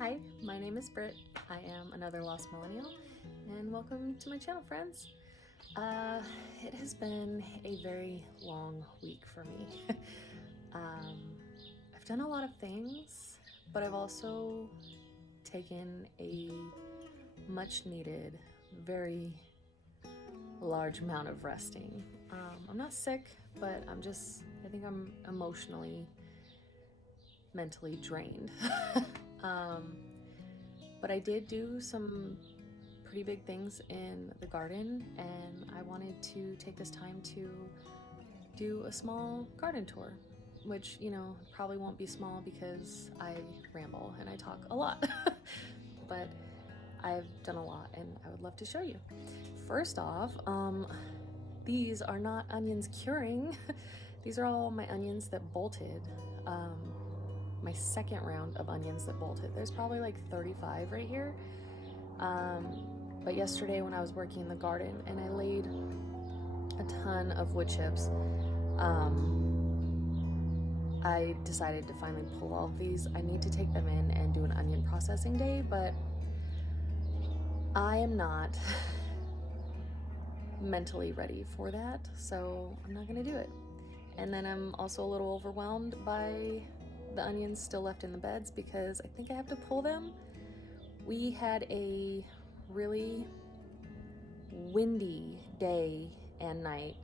Hi, my name is Brit. I am Another Lost Millennial, and welcome to my channel, friends. It has been a very long week for me. I've done a lot of things, but I've also taken a much needed, very large amount of resting. I'm not sick, but I think I'm emotionally, mentally drained. But I did do some pretty big things in the garden, and I wanted to take this time to do a small garden tour, which, probably won't be small because I ramble and I talk a lot. But I've done a lot and I would love to show you. First off, these are not onions curing. These are all my onions that bolted. My second round of onions that bolted. There's probably like 35 right here. But yesterday when I was working in the garden and I laid a ton of wood chips, I decided to finally pull all of these. I need to take them in and do an onion processing day, but I am not mentally ready for that, so I'm not gonna do it. And then I'm also a little overwhelmed by the onions still left in the beds because I think I have to pull them. We had a really windy day and night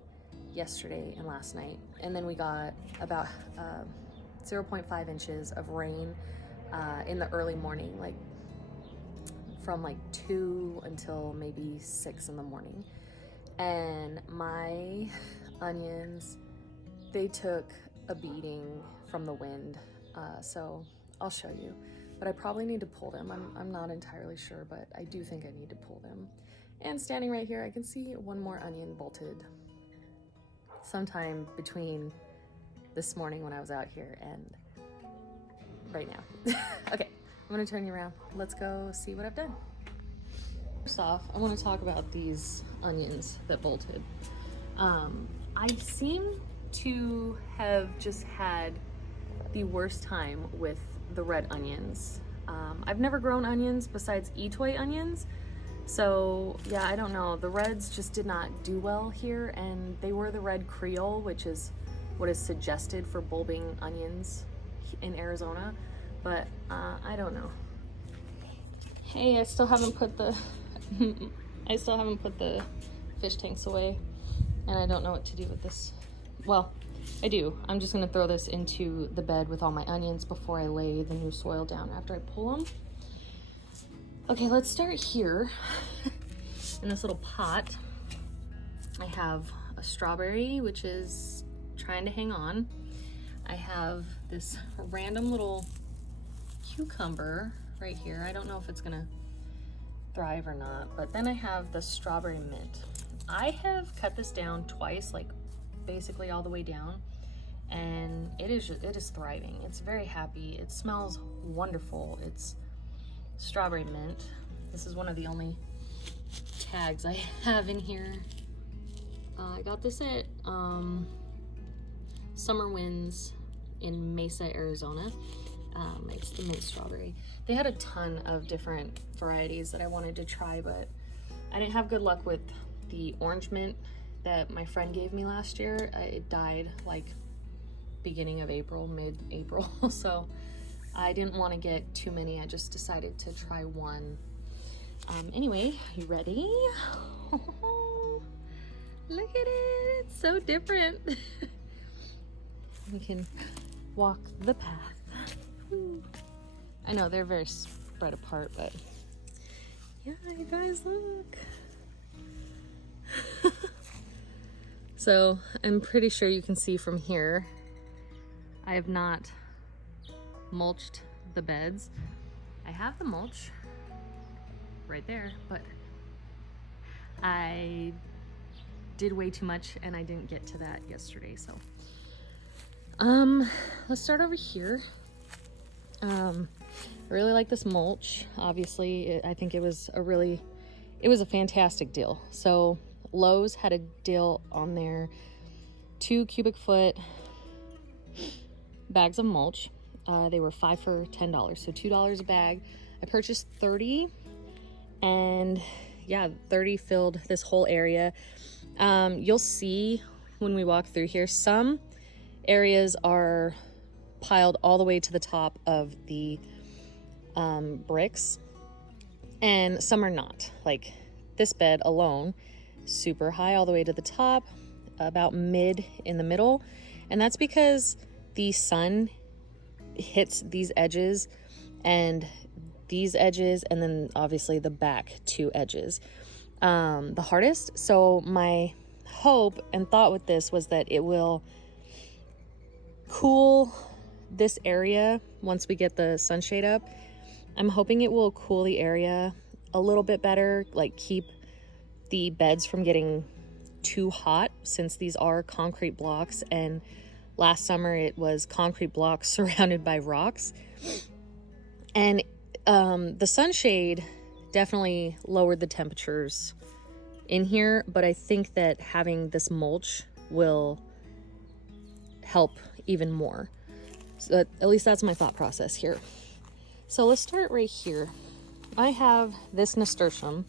yesterday and last night, and then we got about 0.5 inches of rain in the early morning, like from like 2 until maybe 6 in the morning. And my onions, they took a beating from the wind, so I'll show you. But I probably need to pull them. I'm not entirely sure, but I do think I need to pull them. And standing right here, I can see one more onion bolted sometime between this morning when I was out here and right now. Okay, I'm gonna turn you around. Let's go see what I've done. First off, I want to talk about these onions that bolted. I seem to have just had the worst time with the red onions. I've never grown onions besides Itoy onions, so yeah, I don't know. The reds just did not do well here, and they were the red Creole, which is what is suggested for bulbing onions in Arizona, but I don't know. Hey, I still haven't put the fish tanks away, and I don't know what to do with this. Well, I do. I'm just gonna throw this into the bed with all my onions before I lay the new soil down after I pull them. Okay, let's start here. In this little pot, I have a strawberry, which is trying to hang on. I have this random little cucumber right here. I don't know if it's gonna thrive or not, but then I have the strawberry mint. I have cut this down twice, like basically all the way down, and it is thriving. It's very happy. It smells wonderful. It's strawberry mint. This is one of the only tags I have in here. I got this at Summer Winds in Mesa, Arizona. It's the mint strawberry. They had a ton of different varieties that I wanted to try, but I didn't have good luck with the orange mint that my friend gave me last year. It died like beginning of April, mid-April, so I didn't want to get too many. I just decided to try one. Anyway, you ready? Look at it, it's so different. We can walk the path. I know they're very spread apart, but yeah, you guys, look. So I'm pretty sure you can see from here, I have not mulched the beds. I have the mulch right there, but I did way too much and I didn't get to that yesterday. So let's start over here. I really like this mulch. Obviously, I think it was a fantastic deal. So Lowe's had a deal on their 2 cubic foot bags of mulch, They were 5 for $10, so $2 a bag. I purchased 30, and yeah, 30 filled this whole area. You'll see when we walk through here, some areas are piled all the way to the top of the bricks, and some are not. Like this bed alone, super high all the way to the top, about mid in the middle, and that's because the sun hits these edges and these edges, and then obviously the back 2 edges the hardest. So my hope and thought with this was that it will cool this area once we get the sunshade up. I'm hoping it will cool the area a little bit better, like keep the beds from getting too hot, since these are concrete blocks, and last summer it was concrete blocks surrounded by rocks. And the sunshade definitely lowered the temperatures in here, but I think that having this mulch will help even more. So at least that's my thought process here. So let's start right here. I have this nasturtium.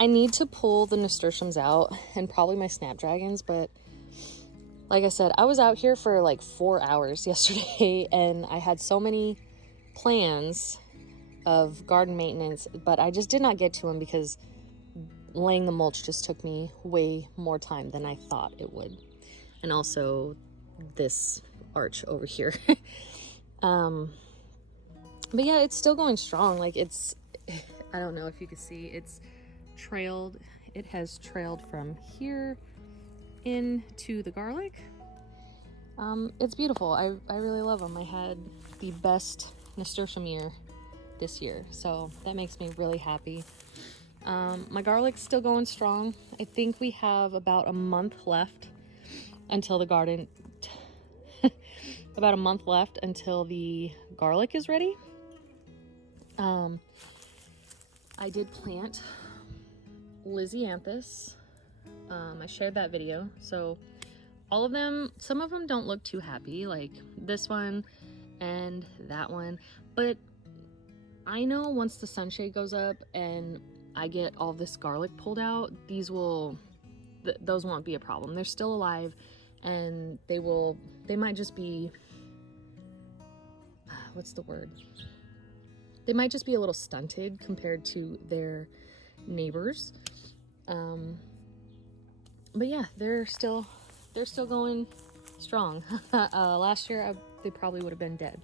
I need to pull the nasturtiums out and probably my snapdragons, but like I said, I was out here for like 4 hours yesterday and I had so many plans of garden maintenance, but I just did not get to them because laying the mulch just took me way more time than I thought it would. And also this arch over here. But yeah, it's still going strong. Like it's, I don't know if you can see, it's trailed. It has trailed from here into the garlic. It's beautiful. I really love them. I had the best nasturtium year this year, so that makes me really happy. My garlic's still going strong. I think we have about a month left until the garden, about a month left until the garlic is ready. I did plant Lysianthus. I shared that video. So all of them, some of them don't look too happy, like this one and that one. But I know once the sunshade goes up and I get all this garlic pulled out, these will, those won't be a problem. They're still alive, and they might just be, what's the word? They might just be a little stunted compared to their neighbors. But yeah, they're still going strong. Last year they probably would have been dead.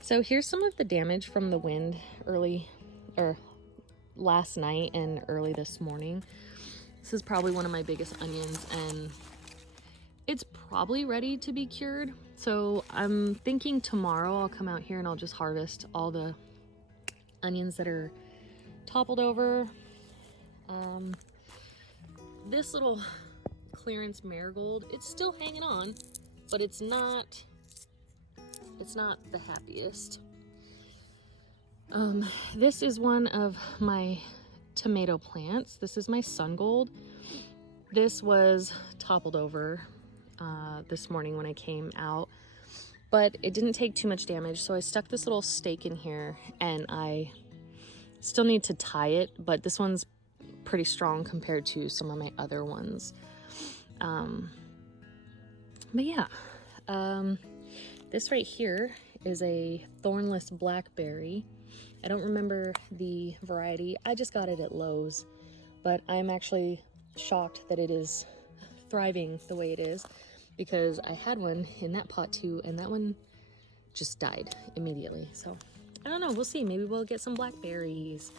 So here's some of the damage from the wind last night and early this morning. This is probably one of my biggest onions, and it's probably ready to be cured. So I'm thinking tomorrow I'll come out here and I'll just harvest all the onions that are toppled over. This little clearance marigold, it's still hanging on, but it's not the happiest. This is one of my tomato plants. This is my sun gold. This was toppled over this morning when I came out, but it didn't take too much damage. So I stuck this little stake in here, and I still need to tie it, but this one's pretty strong compared to some of my other ones. But yeah, this right here is a thornless blackberry. I don't remember the variety. I just got it at Lowe's, but I'm actually shocked that it is thriving the way it is, because I had one in that pot too, and that one just died immediately. So I don't know, we'll see. Maybe we'll get some blackberries.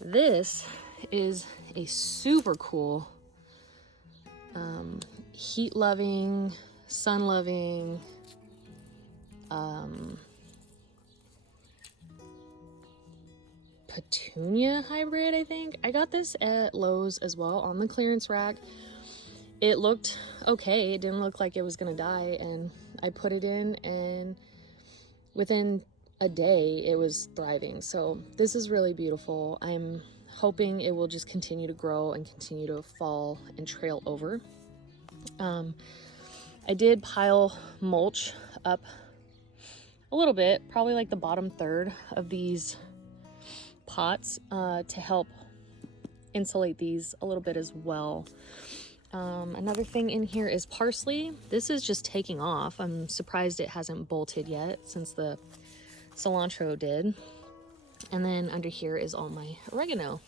This is a super cool heat-loving, sun-loving petunia hybrid, I think. I got this at Lowe's as well on the clearance rack. It looked okay. It didn't look like it was gonna die, and I put it in, and within a day it was thriving. So this is really beautiful. I'm hoping it will just continue to grow and continue to fall and trail over. I did pile mulch up a little bit, probably like the bottom third of these pots to help insulate these a little bit as well. Another thing in here is parsley. This is just taking off. I'm surprised it hasn't bolted yet since the cilantro did. And then under here is all my oregano.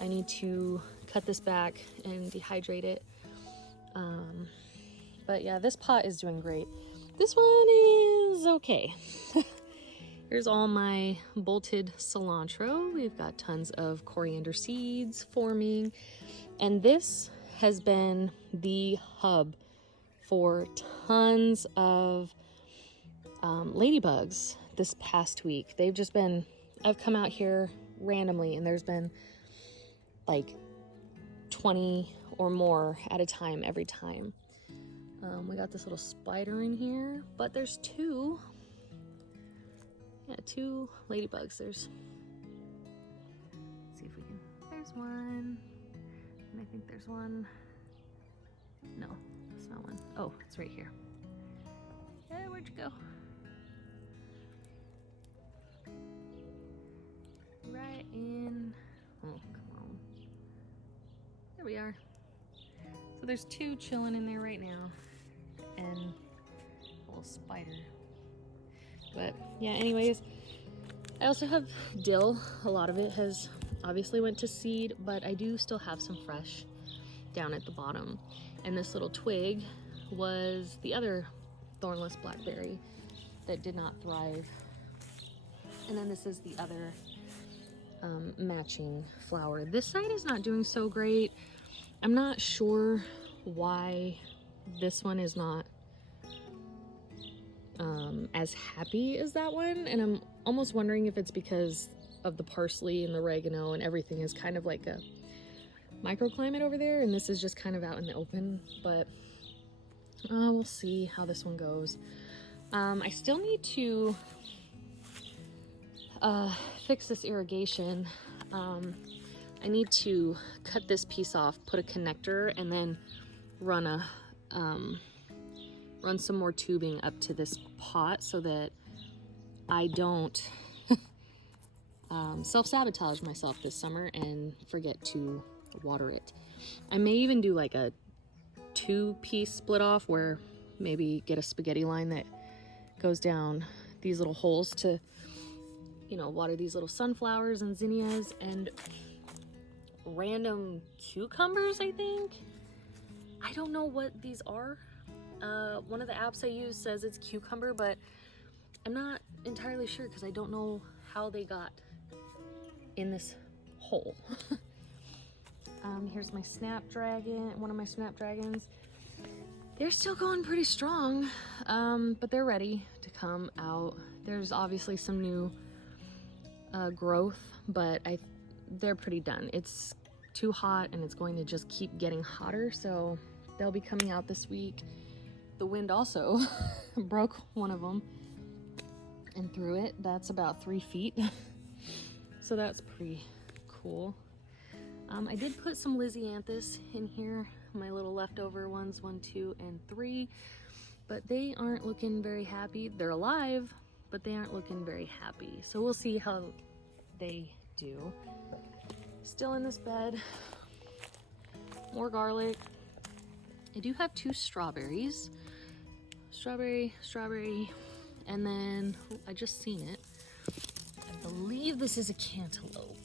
I need to cut this back and dehydrate it. But yeah, this pot is doing great. This one is okay. Here's all my bolted cilantro. We've got tons of coriander seeds forming. And this has been the hub for tons of ladybugs this past week. They've just been, I've come out here randomly and there's been like 20 or more at a time every time. We got this little spider in here, but there's two ladybugs. Let's see if we can, there's one, and I think there's one, no, that's not one. Oh, it's right here. Hey, where'd you go? Right in, oh, come on. There we are. So there's two chilling in there right now, and a little spider. But yeah, anyways, I also have dill. A lot of it has obviously went to seed, but I do still have some fresh down at the bottom. And this little twig was the other thornless blackberry that did not thrive. And then this is the other matching flower. This side is not doing so great. I'm not sure why this one is not as happy as that one, and I'm almost wondering if it's because of the parsley and the oregano and everything is kind of like a microclimate over there, and this is just kind of out in the open. But we'll see how this one goes. I still need to fix this irrigation. I need to cut this piece off, put a connector, and then run some more tubing up to this pot so that I don't self-sabotage myself this summer and forget to water it. I may even do like a 2-piece split off where maybe get a spaghetti line that goes down these little holes to, you know, water these little sunflowers and zinnias and random cucumbers, I think. I don't know what these are. One of the apps I use says it's cucumber, but I'm not entirely sure because I don't know how they got in this hole. Here's my snapdragon, one of my snapdragons. They're still going pretty strong, but they're ready to come out. There's obviously some new growth, but they're pretty done. It's too hot and it's going to just keep getting hotter, so they'll be coming out this week. The wind also broke one of them and threw it. That's about 3 feet. So that's pretty cool. I did put some Lysianthus in here, my little leftover ones, 1, 2, and 3, but they aren't looking very happy. They're alive, but they aren't looking very happy. So we'll see how they do. Still in this bed, more garlic. I do have 2 strawberries. Strawberry, and then I just seen it. I believe this is a cantaloupe.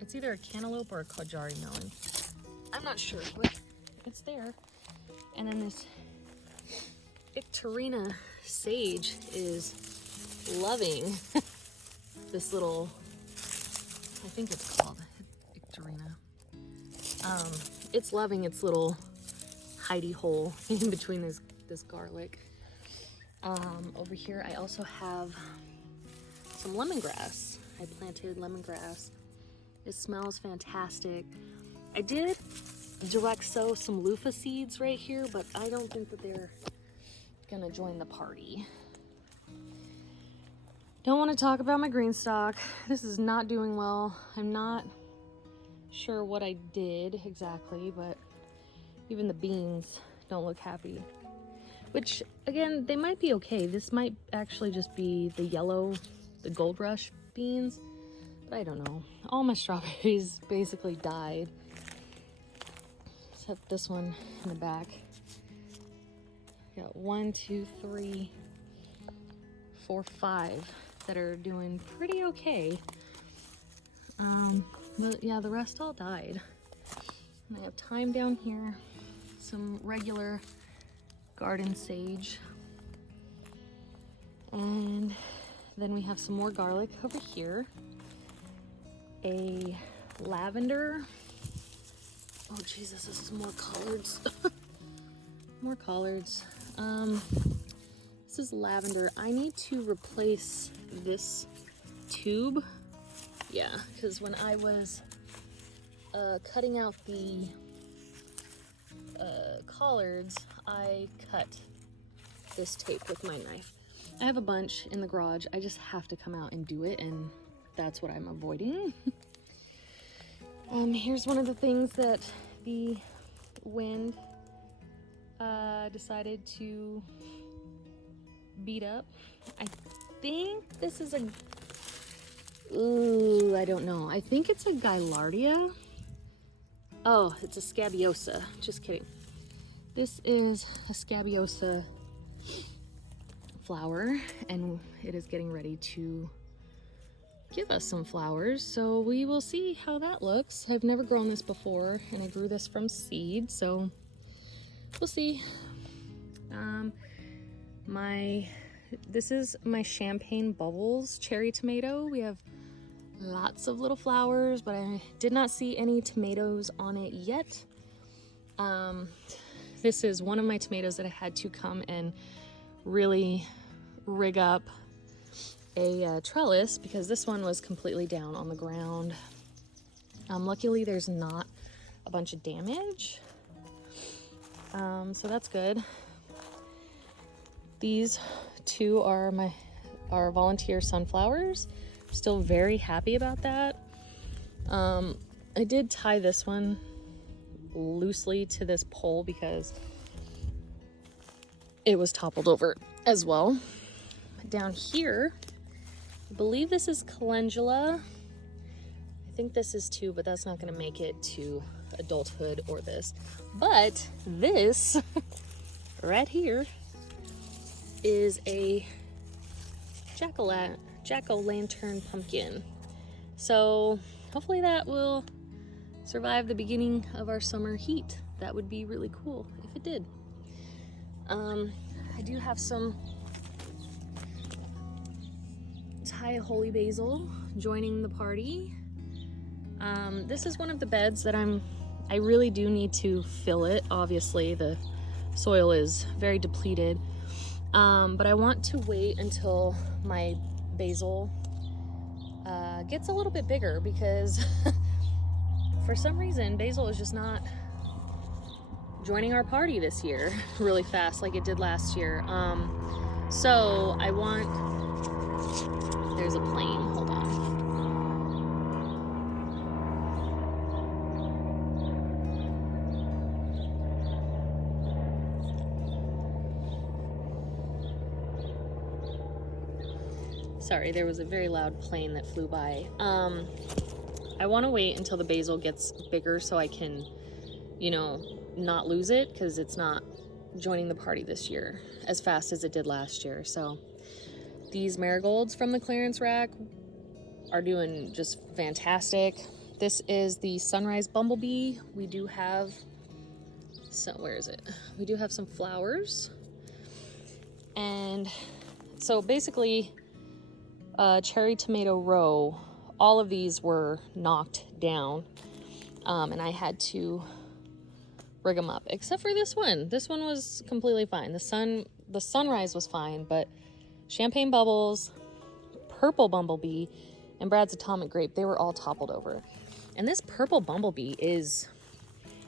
It's either a cantaloupe or a Kajari melon. I'm not sure, but it's there. And then this Icterina sage is loving this little, I think it's called Icterina. It's loving its little hidey hole in between this garlic. Over here I also have some lemongrass. I planted lemongrass. It smells fantastic. I did direct sow some loofah seeds right here, but I don't think that they're gonna join the party. Don't want to talk about my green stock. This is not doing well. I'm not sure what I did exactly, but even the beans don't look happy. which again, they might be okay. This might actually just be the yellow, the Gold Rush beans, but I don't know. All my strawberries basically died, except this one in the back. Got 1, 2, 3, 4, 5 that are doing pretty okay. But yeah, the rest all died. And I have thyme down here, some regular garden sage, and then we have some more garlic over here, a lavender. Oh Jesus, this is more collards. More collards. This is lavender. I need to replace this tube. Yeah, because when I was cutting out the collards, I cut this tape with my knife. I have a bunch in the garage. I just have to come out and do it, and that's what I'm avoiding. Here's one of the things that the wind decided to beat up. I think this is a... Ooh, I don't know. I think it's a Gaillardia. Oh, it's a Scabiosa. Just kidding. This is a Scabiosa flower, and it is getting ready to give us some flowers. So we will see how that looks. I've never grown this before, and I grew this from seed, so we'll see. This is my Champagne Bubbles cherry tomato. We have lots of little flowers, but I did not see any tomatoes on it yet. This is one of my tomatoes that I had to come and really rig up a trellis because this one was completely down on the ground. Luckily there's not a bunch of damage, so that's good. These two are our volunteer sunflowers. Still very happy about that. I did tie this one loosely to this pole because it was toppled over as well. Down here, I believe this is calendula. I think this is too, but that's not gonna make it to adulthood or this. But this right here is a jack-o'-lantern pumpkin. So hopefully that will survive the beginning of our summer heat. That would be really cool if it did. I do have some Thai holy basil joining the party. This is one of the beds that I really do need to fill it. Obviously the soil is very depleted. But I want to wait until my basil gets a little bit bigger because for some reason basil is just not joining our party this year really fast like it did last year. So I want... There's a plane, hold on. Sorry, there was a very loud plane that flew by. I want to wait until the basil gets bigger so I can, you know, not lose it because it's not joining the party this year as fast as it did last year. So these marigolds from the clearance rack are doing just fantastic. This is the Sunrise Bumblebee. We do have where is it? We do have some flowers. And so basically cherry tomato row, all of these were knocked down, and I had to rig them up, except for this one. This one was completely fine. The sunrise was fine, but Champagne Bubbles, Purple Bumblebee, and Brad's Atomic Grape, they were all toppled over. And this Purple Bumblebee is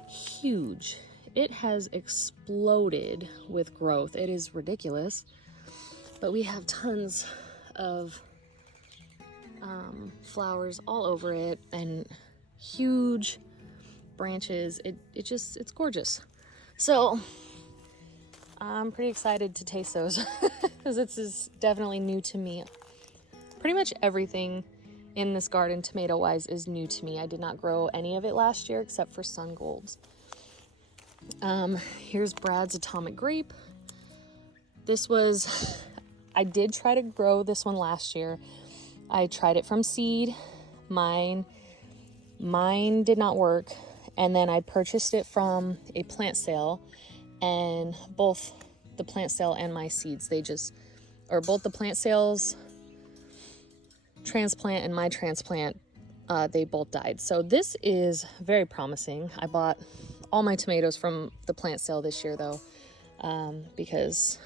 huge. It has exploded with growth. It is ridiculous, but we have tons of flowers all over it and huge branches. It's gorgeous. So I'm pretty excited to taste those because this is definitely new to me. Pretty much everything in this garden, tomato-wise, is new to me. I did not grow any of it last year except for sun golds. Here's Brad's atomic grape. This was, I did try to grow this one last year. I tried it from seed. Mine did not work. And then I purchased it from a plant sale, and both the plant sale and my seeds, both the plant sales transplant and my transplant, they both died. So this is very promising. I bought all my tomatoes from the plant sale this year though, because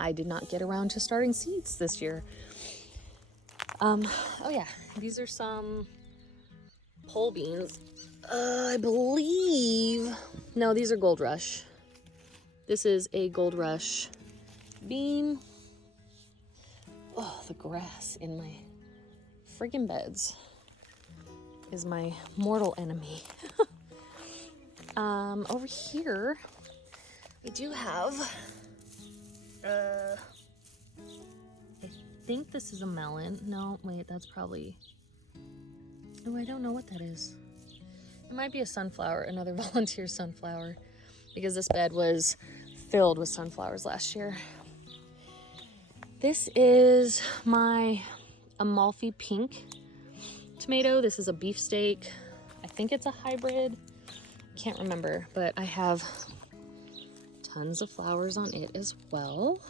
I did not get around to starting seeds this year. Oh yeah, these are some pole beans. I believe, no, these are Gold Rush. This is a Gold Rush bean. Oh, the grass in my friggin' beds is my mortal enemy. Over here, we do have, I think this is a melon. No, wait, that's probably, oh, I don't know what that is. It might be a sunflower, another volunteer sunflower, because this bed was filled with sunflowers last year. This is my Amalfi pink tomato. This is a beefsteak. I think it's a hybrid. Can't remember, but I have tons of flowers on it as well.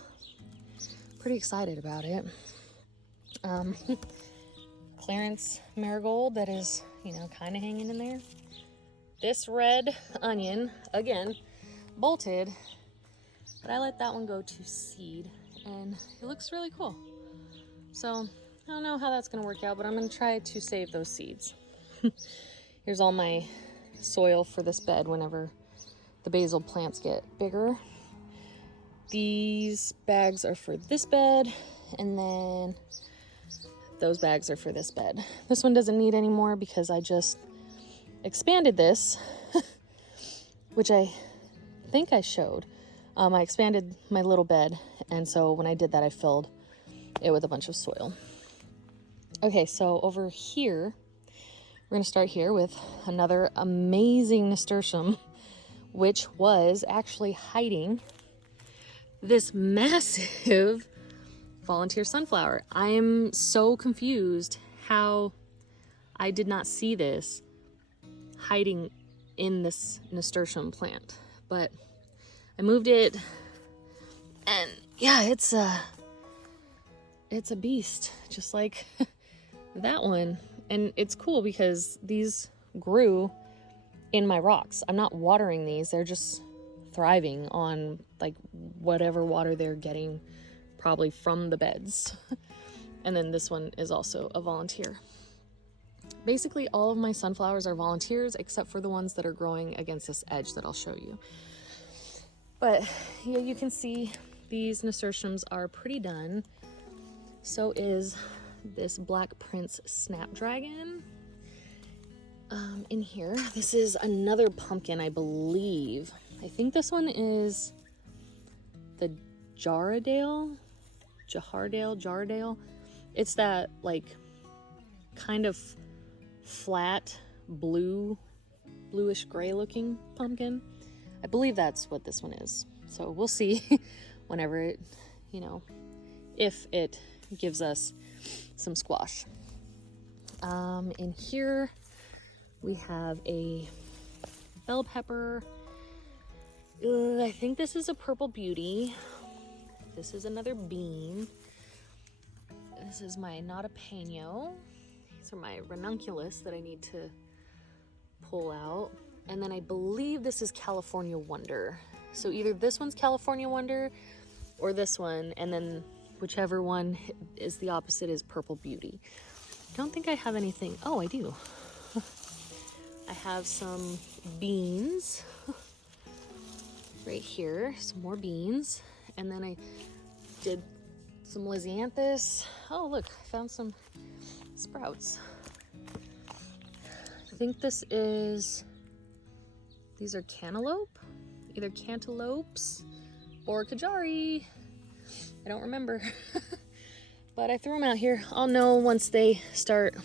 Pretty excited about it. Clearance marigold that is, kind of hanging in there. This red onion, again, bolted, but I let that one go to seed, and it looks really cool. So I don't know how that's gonna work out, but I'm gonna try to save those seeds. Here's all my soil for this bed whenever the basil plants get bigger. These bags are for this bed, and then those bags are for this bed. This one doesn't need any more because I just expanded this, which I think I showed. I expanded my little bed, and so when I did that, I filled it with a bunch of soil. Okay, so over here, we're gonna start here with another amazing nasturtium, which was actually hiding this massive volunteer sunflower. I am so confused how I did not see this hiding in this nasturtium plant, but I moved it, and yeah, it's a beast, just like that one. And it's cool because these grew in my rocks. I'm not watering these, they're just thriving on like whatever water they're getting, probably from the beds. And then this one is also a volunteer. Basically all of my sunflowers are volunteers except for the ones that are growing against this edge that I'll show you. But yeah, you can see these nasturtiums are pretty done. So is this Black Prince Snapdragon. In here, this is another pumpkin, I believe. I think this one is the Jardale. It's that like kind of flat bluish gray looking pumpkin. I believe that's what this one is. So we'll see whenever it, if it gives us some squash. In here we have a bell pepper. I think this is a purple beauty. This is another bean. This is my jalapeno. These are my ranunculus that I need to pull out. And then I believe this is California Wonder. So either this one's California Wonder or this one, and then whichever one is the opposite is Purple Beauty. I don't think I have anything. Oh, I do. I have some beans right here, some more beans. And then I did some Lisianthus. Oh, look, I found some sprouts. I think these are cantaloupe, either cantaloupes or Kajari. I don't remember. But I threw them out here. I'll know once they start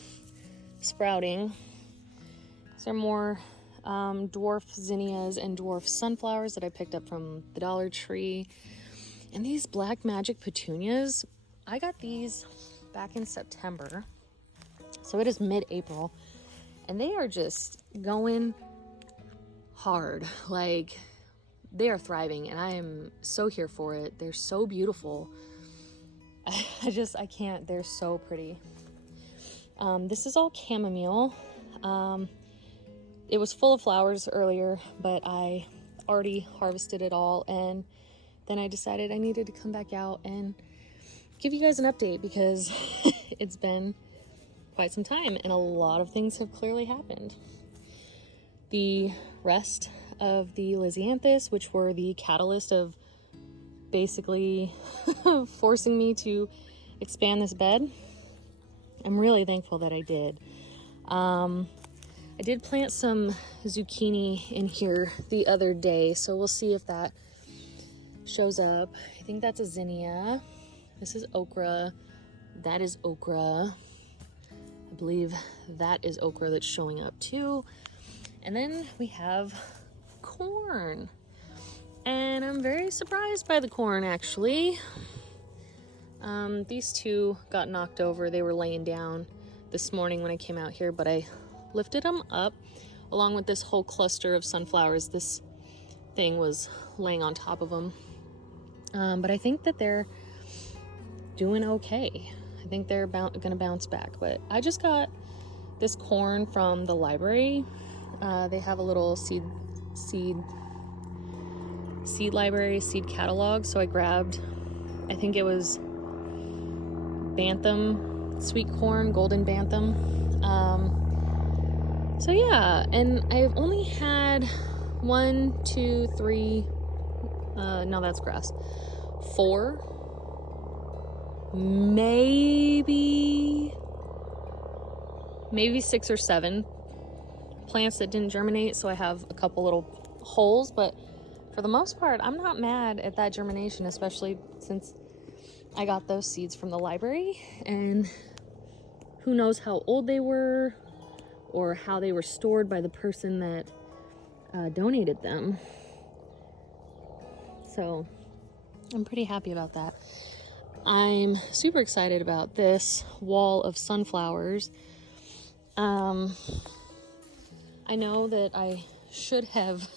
sprouting. These are more dwarf zinnias and dwarf sunflowers that I picked up from the Dollar Tree. And these black magic petunias, I got these back in September. So it is mid-April. And they are just going hard. Like, they are thriving and I am so here for it. They're so beautiful. I can't. They're so pretty. This is all chamomile. It was full of flowers earlier, but I already harvested it all, and then I decided I needed to come back out and give you guys an update because it's been quite some time and a lot of things have clearly happened. The rest of the Lisianthus, which were the catalyst of basically forcing me to expand this bed, I'm really thankful that I did. I did plant some zucchini in here the other day, so we'll see if that shows up. I think that's a zinnia. This is okra. That is okra. I believe that is okra that's showing up too. And then we have corn. And I'm very surprised by the corn, actually. These two got knocked over. They were laying down this morning when I came out here, but I lifted them up along with this whole cluster of sunflowers. This thing was laying on top of them. But I think that they're doing okay. I think they're gonna bounce back. But I just got this corn from the library. They have a little seed library, seed catalog. So I grabbed, I think it was Bantam sweet corn, golden Bantam. So yeah, and I've only had 1, 2, 3, no, that's grass, 4, maybe 6 or 7 plants that didn't germinate. So I have a couple little holes, but for the most part, I'm not mad at that germination, especially since I got those seeds from the library, and who knows how old they were or how they were stored by the person that donated them. So I'm pretty happy about that. I'm super excited about this wall of sunflowers. I know that I should have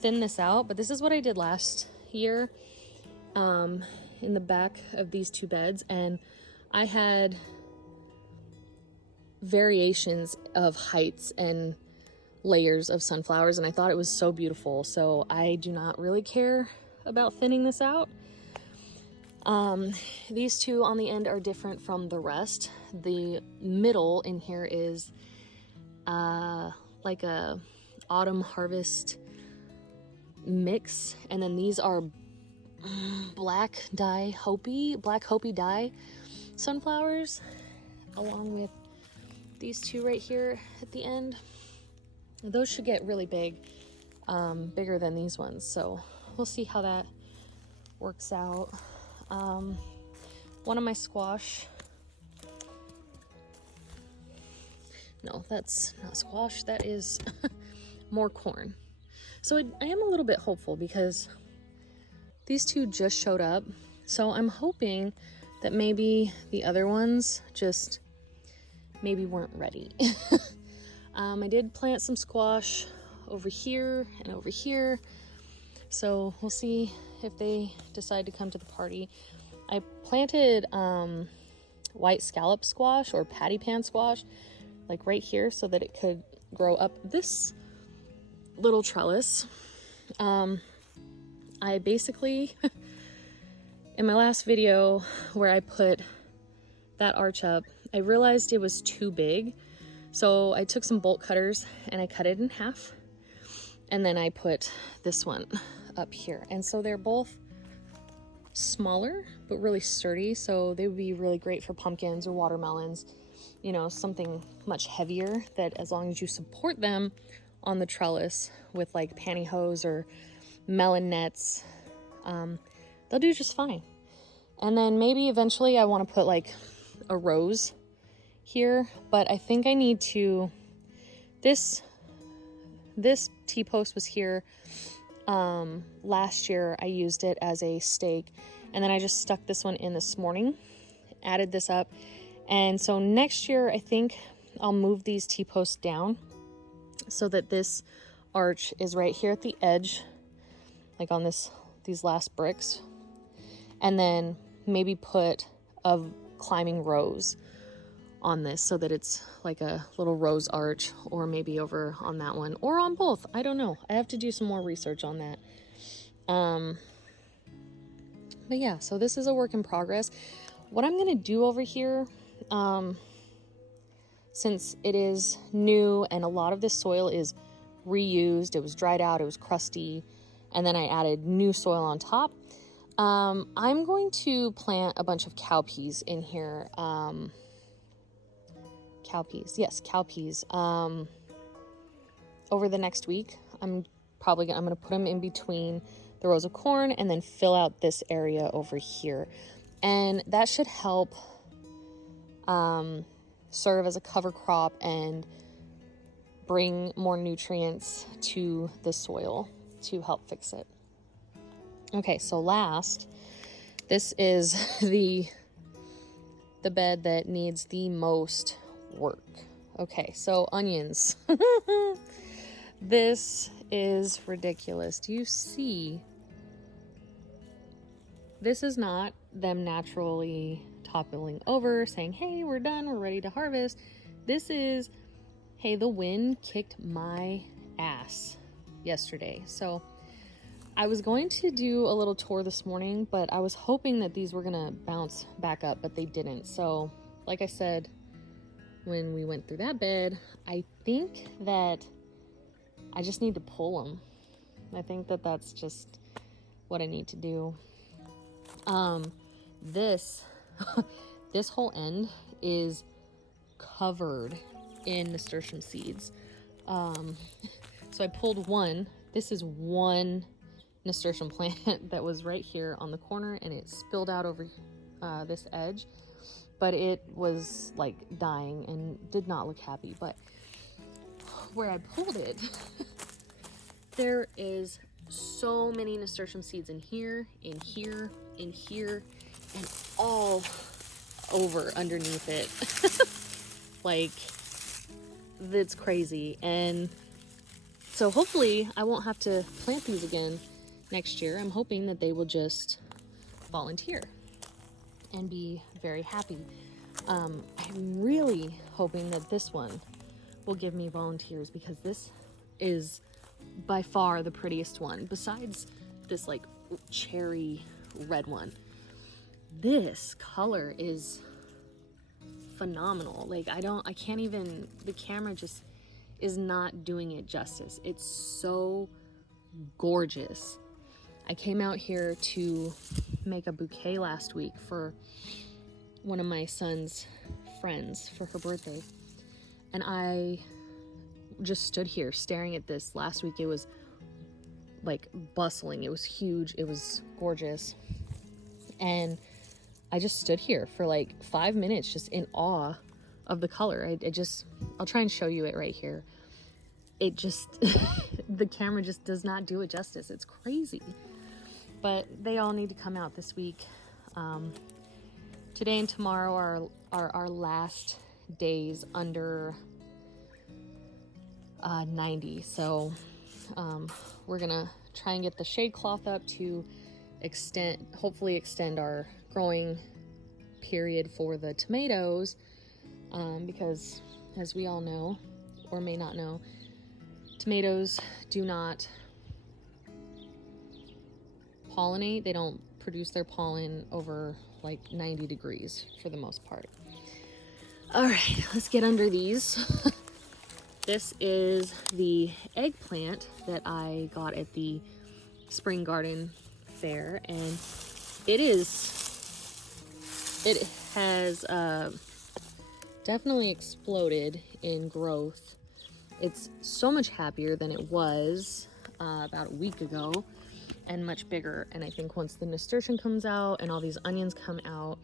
thinned this out, but this is what I did last year in the back of these two beds, and I had variations of heights and layers of sunflowers, and I thought it was so beautiful. So I do not really care about thinning this out. These two on the end are different from the rest. The middle in here is like a autumn harvest mix, and then these are black Hopi dye sunflowers, along with these two right here at the end. Those should get really big, bigger than these ones, so we'll see how that works out. One of my squash, no, that's not squash, that is more corn. So I am a little bit hopeful because these two just showed up, so I'm hoping that maybe the other ones just maybe weren't ready. I did plant some squash over here and over here, so we'll see if they decide to come to the party. I planted white scallop squash or patty pan squash like right here so that it could grow up this little trellis. I basically in my last video where I put that arch up, I realized it was too big, so I took some bolt cutters and I cut it in half, and then I put this one up here, and so they're both smaller but really sturdy, so they would be really great for pumpkins or watermelons, you know, something much heavier that as long as you support them on the trellis with like pantyhose or melon nets, they'll do just fine. And then maybe eventually I want to put like a rose here, but I think I need to, this T-post was here last year. I used it as a stake, and then I just stuck this one in this morning, added this up. And so next year I think I'll move these T-posts down so that this arch is right here at the edge, like on these last bricks, and then maybe put a climbing rose on this so that it's like a little rose arch, or maybe over on that one, or on both. I don't know. I have to do some more research on that. But yeah, so this is a work in progress. What I'm gonna do over here, since it is new and a lot of this soil is reused, it was dried out, it was crusty, and then I added new soil on top. I'm going to plant a bunch of cowpeas in here. Cowpeas. Over the next week, I'm going to put them in between the rows of corn and then fill out this area over here. And that should help serve as a cover crop and bring more nutrients to the soil to help fix it. Okay, so last, this is the bed that needs the most work. Okay, so onions. This is ridiculous. Do you see? This is not them naturally toppling over, saying, hey, we're done, we're ready to harvest. This is, hey, the wind kicked my ass yesterday. So I was going to do a little tour this morning, but I was hoping that these were gonna bounce back up, but they didn't. So like I said, when we went through that bed, I think that I just need to pull them. I think that that's just what I need to do. This whole end is covered in nasturtium seeds. So I pulled one. This is one nasturtium plant that was right here on the corner, and it spilled out over this edge, but it was like dying and did not look happy. But where I pulled it, there is so many nasturtium seeds in here, in here, in here, and all over underneath it. Like, it's crazy. And so hopefully I won't have to plant these again next year. I'm hoping that they will just volunteer and be very happy. I'm really hoping that this one will give me volunteers, because this is by far the prettiest one, besides this like cherry red one. This color is phenomenal. Like, I can't even, the camera just is not doing it justice. It's so gorgeous. I came out here to make a bouquet last week for one of my son's friends for her birthday, and I just stood here staring at this. Last week it was like bustling, it was huge, it was gorgeous, and I just stood here for like 5 minutes just in awe of the color. I'll try and show you it right here. It just the camera just does not do it justice. It's crazy. But they all need to come out this week. Today and tomorrow are our last days under 90. So we're gonna try and get the shade cloth up to hopefully extend our growing period for the tomatoes, because as we all know, or may not know, tomatoes do not pollinate. They don't produce their pollen over like 90 degrees for the most part. All right, let's get under these. This is the eggplant that I got at the spring garden fair, and it has definitely exploded in growth. It's so much happier than it was about a week ago. and much bigger. And I think once the nasturtium comes out and all these onions come out,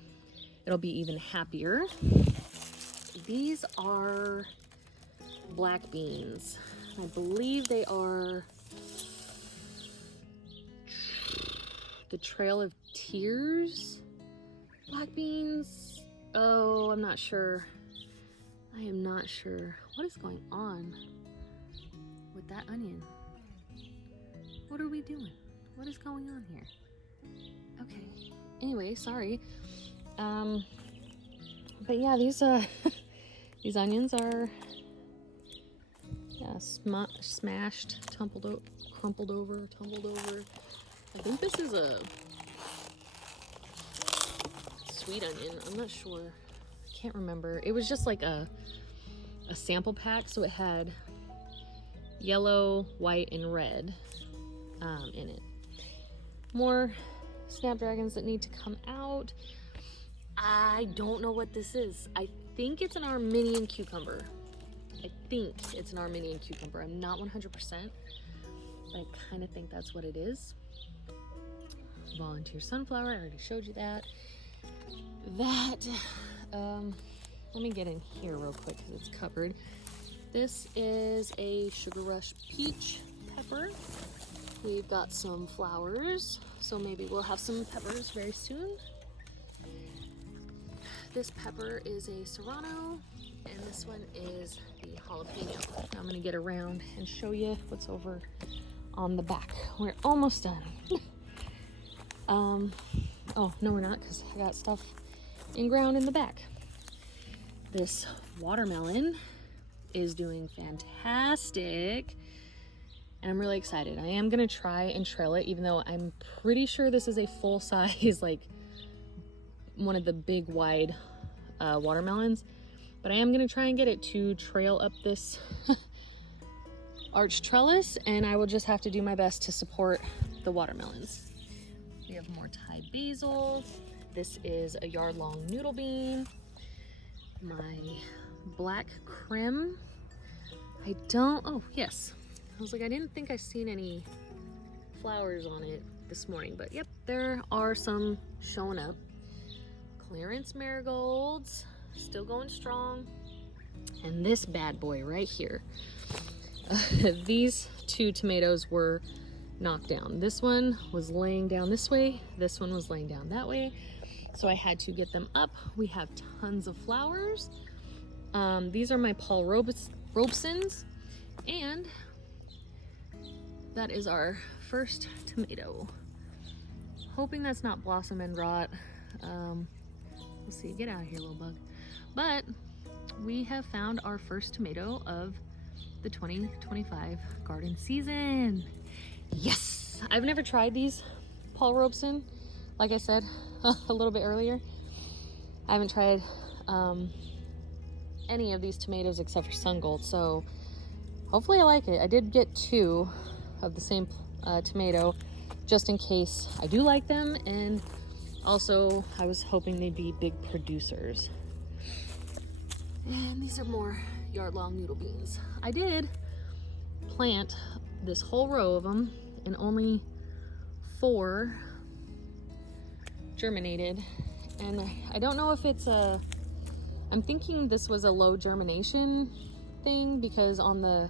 it'll be even happier. These are black beans. I believe they are the Trail of Tears black beans. Oh, I'm not sure. I am not sure. What is going on with that onion? What are we doing? What is going on here? Okay. Anyway, sorry. But yeah, these these onions are smashed, crumpled over, tumbled over. I think this is a sweet onion. I'm not sure. I can't remember. It was just like a sample pack, so it had yellow, white, and red in it. More snapdragons that need to come out. I don't know what this is. I think it's an Armenian cucumber. I'm not 100%, but I kind of think that's what it is. Volunteer sunflower, I already showed you that. Let me get in here real quick because it's covered. This is a Sugar Rush peach pepper. We've got some flowers, so maybe we'll have some peppers very soon. This pepper is a serrano, and this one is the jalapeno. I'm gonna get around and show you what's over on the back. We're almost done. Oh, no we're not, because I got stuff in ground in the back. This watermelon is doing fantastic, and I'm really excited. I am gonna try and trail it, even though I'm pretty sure this is a full size, like one of the big wide watermelons, but I am gonna try and get it to trail up this arch trellis, and I will just have to do my best to support the watermelons. We have more Thai basil. This is a yard-long noodle bean. My black creme. Oh yes. I was like, I didn't think I seen any flowers on it this morning, but yep, there are some showing up. Clearance marigolds, still going strong. And this bad boy right here. These two tomatoes were knocked down. This one was laying down this way, this one was laying down that way, so I had to get them up. We have tons of flowers. These are my Paul Robesons, and that is our first tomato. Hoping that's not blossom and rot. We'll see. Get out of here, little bug. But we have found our first tomato of the 2025 garden season. Yes! I've never tried these Paul Robeson, like I said a little bit earlier. I haven't tried any of these tomatoes except for Sun Gold, so hopefully I like it. I did get 2 of the same tomato just in case I do like them, and also I was hoping they'd be big producers. And these are more yard-long noodle beans. I did plant this whole row of them, and only 4 germinated. And I don't know if it's I'm thinking this was a low germination thing, because on the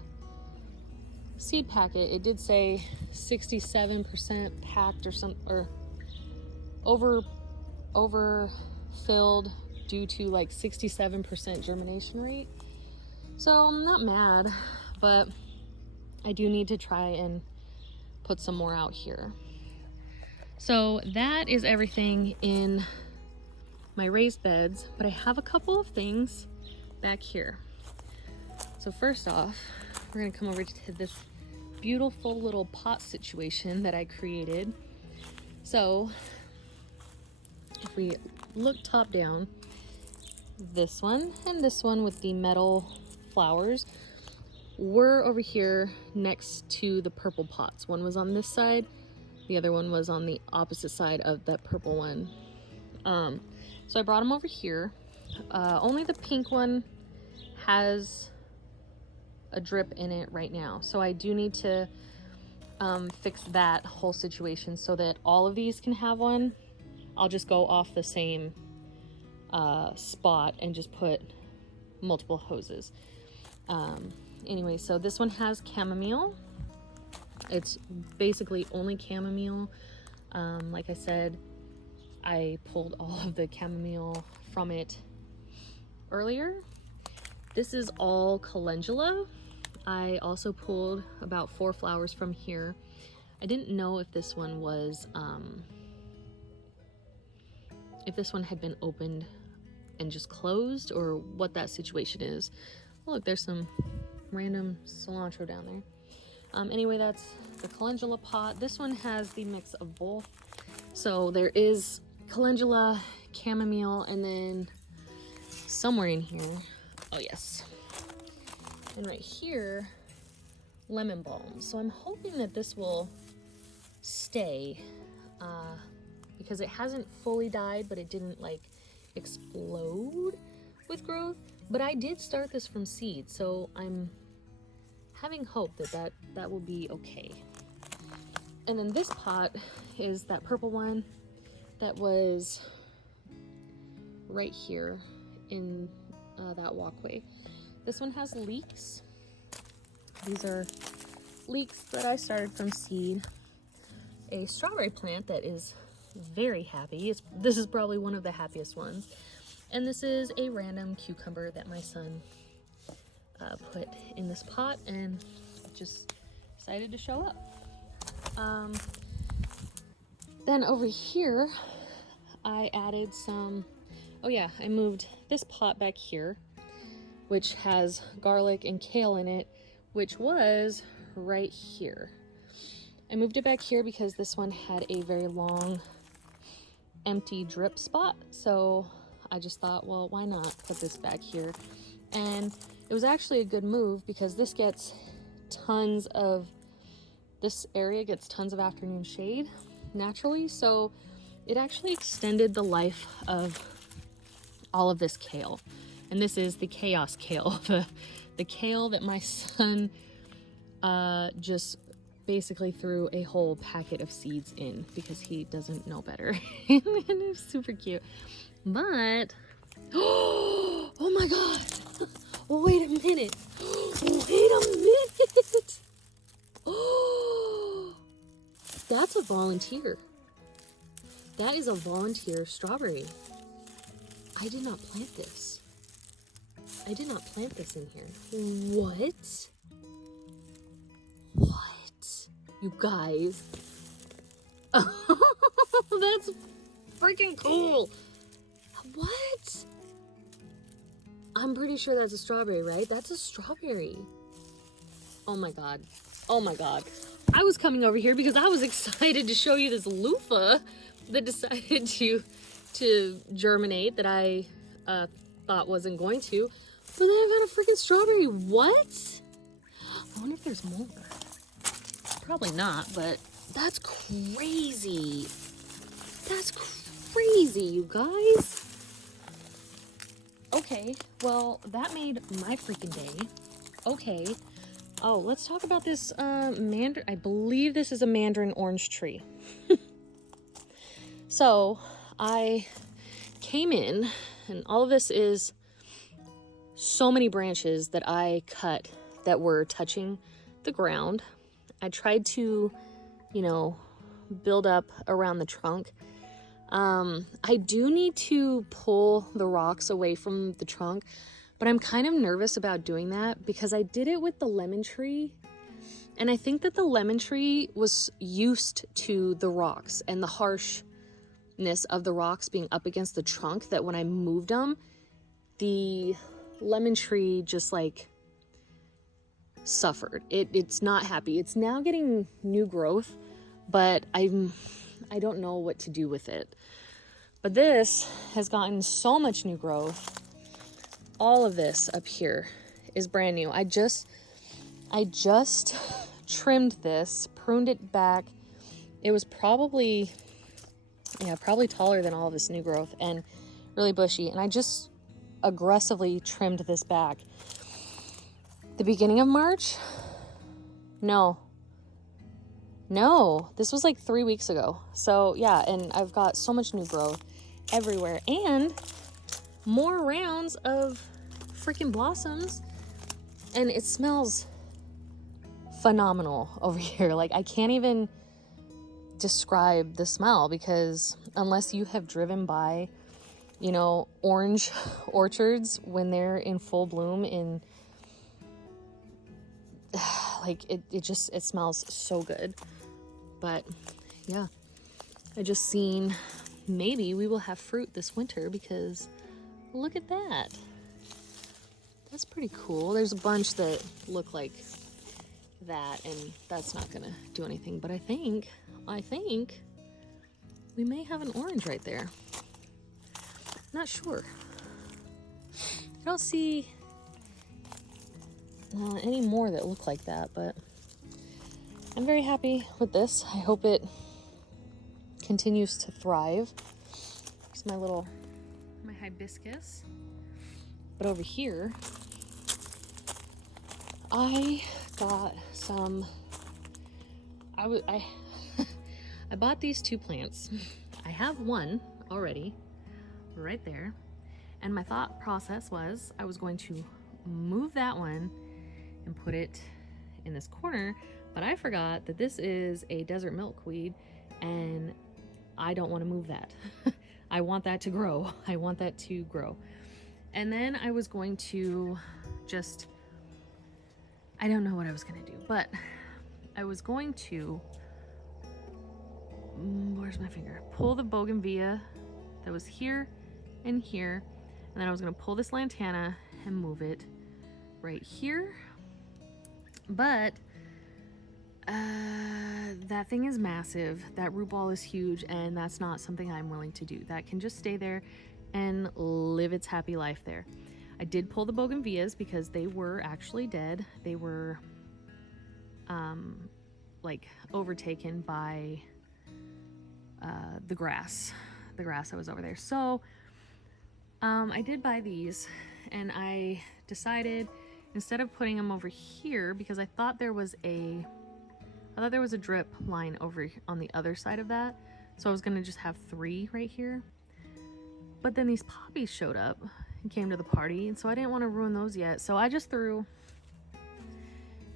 seed packet it did say 67% packed or overfilled due to like 67% germination rate. So I'm not mad, but I do need to try and put some more out here. So that is everything in my raised beds, but I have a couple of things back here. So first off, we're gonna come over to this beautiful little pot situation that I created. So if we look top down, this one and this one with the metal flowers were over here next to the purple pots. One was on this side, the other one was on the opposite side of that purple one. So I brought them over here. Only the pink one has a drip in it right now, so I do need to fix that whole situation so that all of these can have one, I'll just go off the same spot and just put multiple hoses. Anyway, so this one has chamomile. It's basically only chamomile. Like I said, I pulled all of the chamomile from it earlier. This is all calendula. I also pulled about 4 flowers from here. I didn't know if this one was, if this one had been opened and just closed or what that situation is. Oh, look, there's some random cilantro down there. Anyway, that's the calendula pot. This one has the mix of both. So there is calendula, chamomile, and then somewhere in here, oh yes, and right here, lemon balm. So I'm hoping that this will stay because it hasn't fully died, but it didn't like explode with growth. But I did start this from seed, so I'm having hope that will be okay. And then this pot is that purple one that was right here in that walkway. This one has leeks. These are leeks that I started from seed. A strawberry plant that is very happy. This is probably one of the happiest ones. And this is a random cucumber that my son put in this pot and just decided to show up. Then over here, I added some, oh yeah, I moved this pot back here, which has garlic and kale in it, which was right here. I moved it back here because this one had a very long empty drip spot. So I just thought, well, why not put this back here? And it was actually a good move because this area gets tons of afternoon shade naturally. So it actually extended the life of all of this kale. And this is the chaos kale, the kale that my son just basically threw a whole packet of seeds in because he doesn't know better. And it's super cute. But, oh my God. Wait a minute. Wait a minute. Oh, that's a volunteer. That is a volunteer strawberry. I did not plant this. I did not plant this in here. What? What? You guys. That's freaking cool. What? I'm pretty sure that's a strawberry, right? That's a strawberry. Oh my God. Oh my God. I was coming over here because I was excited to show you this loofah that decided to germinate that I thought wasn't going to. But then I found a freaking strawberry. What? I wonder if there's more. Probably not, but that's crazy. That's crazy, you guys. Okay, well, that made my freaking day. Okay. Oh, let's talk about this mandarin. I believe this is a mandarin orange tree. So I came in, and all of this is so many branches that I cut that were touching the ground. I tried to, build up around the trunk. I do need to pull the rocks away from the trunk, but I'm kind of nervous about doing that because I did it with the lemon tree. And I think that the lemon tree was used to the rocks and the harshness of the rocks being up against the trunk, that when I moved them, the lemon tree just like suffered. It's not happy. It's now getting new growth, but I don't know what to do with it. But this has gotten so much new growth. All of this up here is brand new. I just trimmed this, pruned it back. It was probably taller than all of this new growth and really bushy. And I just aggressively trimmed this back. The beginning of March? No. No, this was like 3 weeks ago. So yeah, and I've got so much new growth everywhere and more rounds of freaking blossoms, and it smells phenomenal over here. Like, I can't even describe the smell, because unless you have driven by, you know, orange orchards when they're in full bloom, in like it smells so good. But yeah, I just seen maybe we will have fruit this winter, because look at that. That's pretty cool. There's a bunch that look like that, and that's not gonna do anything, but I think we may have an orange right there. Not sure. I don't see any more that look like that, but I'm very happy with this. I hope it continues to thrive. Here's my hibiscus. But over here, I got some, I bought these 2 plants. I have one already right there. And my thought process was I was going to move that one and put it in this corner, but I forgot that this is a desert milkweed and I don't want to move that. I want that to grow. I want that to grow. And then I was going to just, I don't know what I was going to do, but I was going to, where's my finger? Pull the bougainvillea that was here and here. And then I was going to pull this lantana and move it right here. But that thing is massive. That root ball is huge, and that's not something I'm willing to do. That can just stay there and live its happy life there. I did pull the bougainvilleas because they were actually dead. They were like overtaken by the grass that was over there. So I did buy these, and I decided, instead of putting them over here, because I thought there was a drip line over on the other side of that, so I was gonna just have 3 right here. But then these poppies showed up and came to the party, and so I didn't want to ruin those yet. So I just threw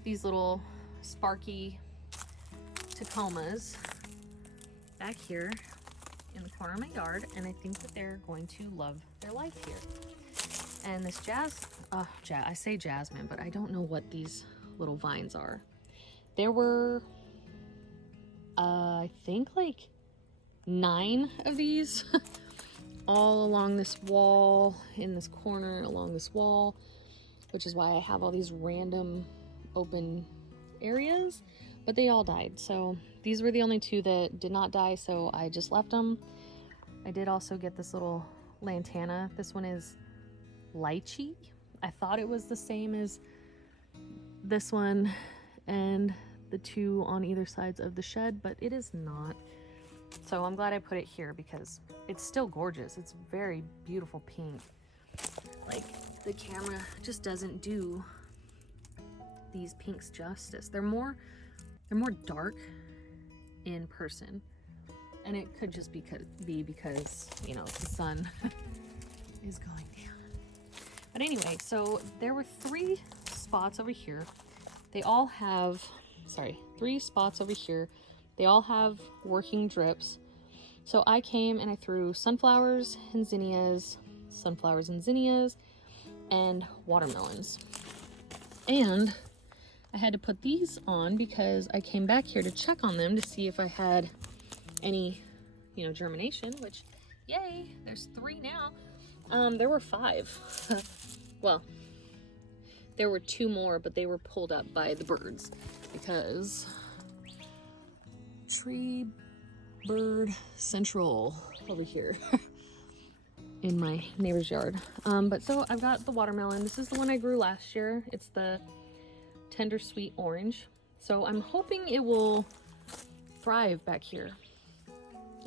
these little sparky Tacomas back here in the corner of my yard, and I think that they're going to love their life here. And this I say jasmine, but I don't know what these little vines are. There were, I think like 9 of these all along this wall, in this corner along this wall, which is why I have all these random open areas, but they all died. So these were the only 2 that did not die, so I just left them. I did also get this little lantana. This one is lychee. I thought it was the same as this one and the 2 on either sides of the shed, but it is not. So I'm glad I put it here because it's still gorgeous. It's very beautiful pink. Like, the camera just doesn't do these pinks justice. They're more dark in person, and it could just be because you know, the sun is going down. But anyway, so there were 3 spots over here. They all have 3 spots over here. They all have working drips. So I came and I threw sunflowers and zinnias, and watermelons. And I had to put these on because I came back here to check on them to see if I had any, you know, germination, which, yay, there's 3 now. There were 5. Well, there were 2 more, but they were pulled up by the birds because tree bird central over here in my neighbor's yard. But so I've got the watermelon. This is the one I grew last year. It's the tender sweet orange. So I'm hoping it will thrive back here.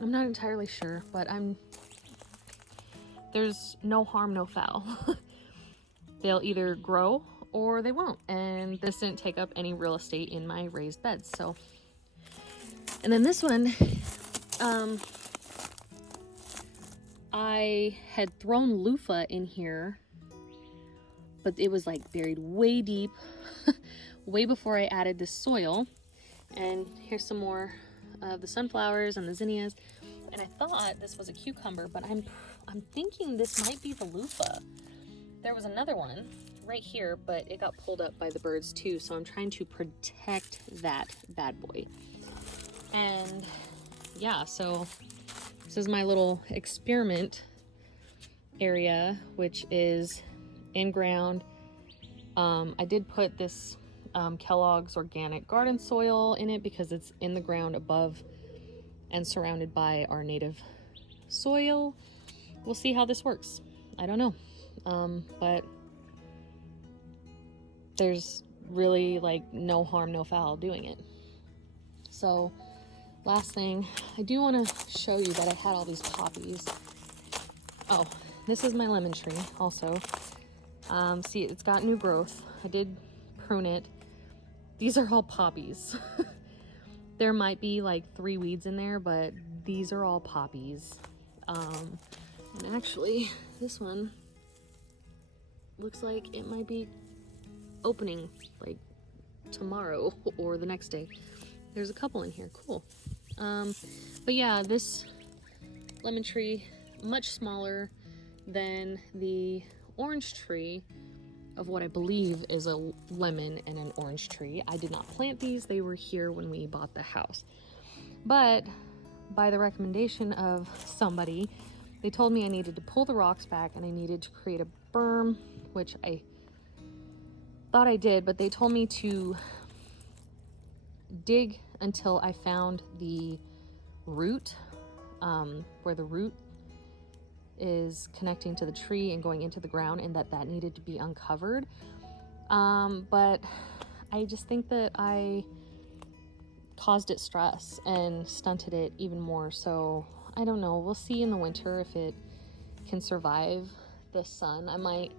I'm not entirely sure, but there's no harm, no foul. They'll either grow or they won't. And this didn't take up any real estate in my raised beds. So And then this one, I had thrown loofah in here, but it was like buried way deep, way before I added this soil. And here's some more of the sunflowers and the zinnias. And I thought this was a cucumber, but I'm thinking this might be the loofah. There was another one right here, but it got pulled up by the birds too, so I'm trying to protect that bad boy. And yeah, so this is my little experiment area, which is in ground. I did put this Kellogg's organic garden soil in it because it's in the ground above and surrounded by our native soil. We'll see how this works. I don't know. But there's really like no harm, no foul doing it. So last thing, I do want to show you that I had all these poppies. Oh, this is my lemon tree also. See, it's got new growth. I did prune it. These are all poppies. There might be like 3 weeds in there, but these are all poppies. And actually, this one looks like it might be opening like tomorrow or the next day. There's a couple in here, cool. But yeah, this lemon tree, much smaller than the orange tree of what I believe is a lemon and an orange tree. I did not plant these, they were here when we bought the house. But by the recommendation of somebody, they told me I needed to pull the rocks back and I needed to create a berm, which I thought I did, but they told me to dig until I found the root, where the root is connecting to the tree and going into the ground, and that needed to be uncovered. But I just think that I caused it stress and stunted it even more. So I don't know, we'll see in the winter if it can survive the sun. I might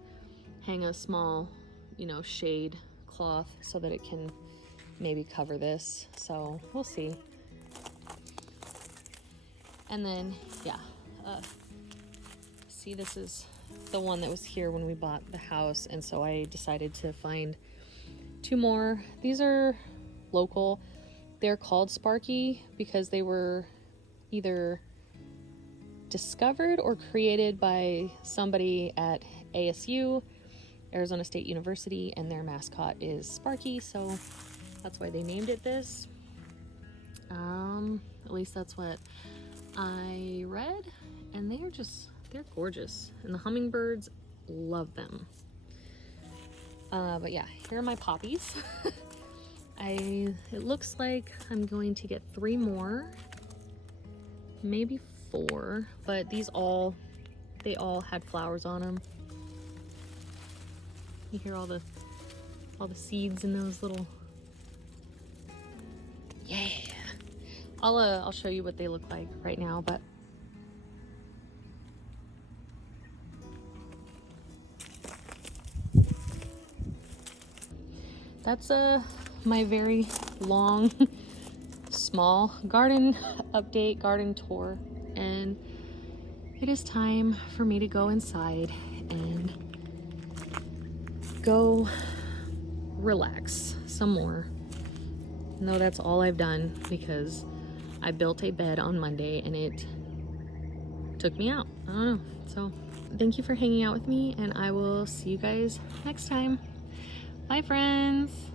hang a small, shade cloth so that it can maybe cover this. So we'll see. And then, yeah, see, this is the one that was here when we bought the house, and so I decided to find 2 more. These are local. They're called Sparky because they were either discovered or created by somebody at ASU, Arizona State University, and their mascot is Sparky, so that's why they named it this. At least that's what I read, and they're gorgeous, and the hummingbirds love them. But yeah, here are my poppies. It looks like I'm going to get 3 more, maybe 4, but they all had flowers on them. You hear all the seeds in those little, yeah. I'll show you what they look like right now, but that's my very long, small garden update, garden tour, and it is time for me to go inside and go relax some more. No, that's all I've done because I built a bed on Monday and it took me out. I don't know. So thank you for hanging out with me, and I will see you guys next time. Bye, friends.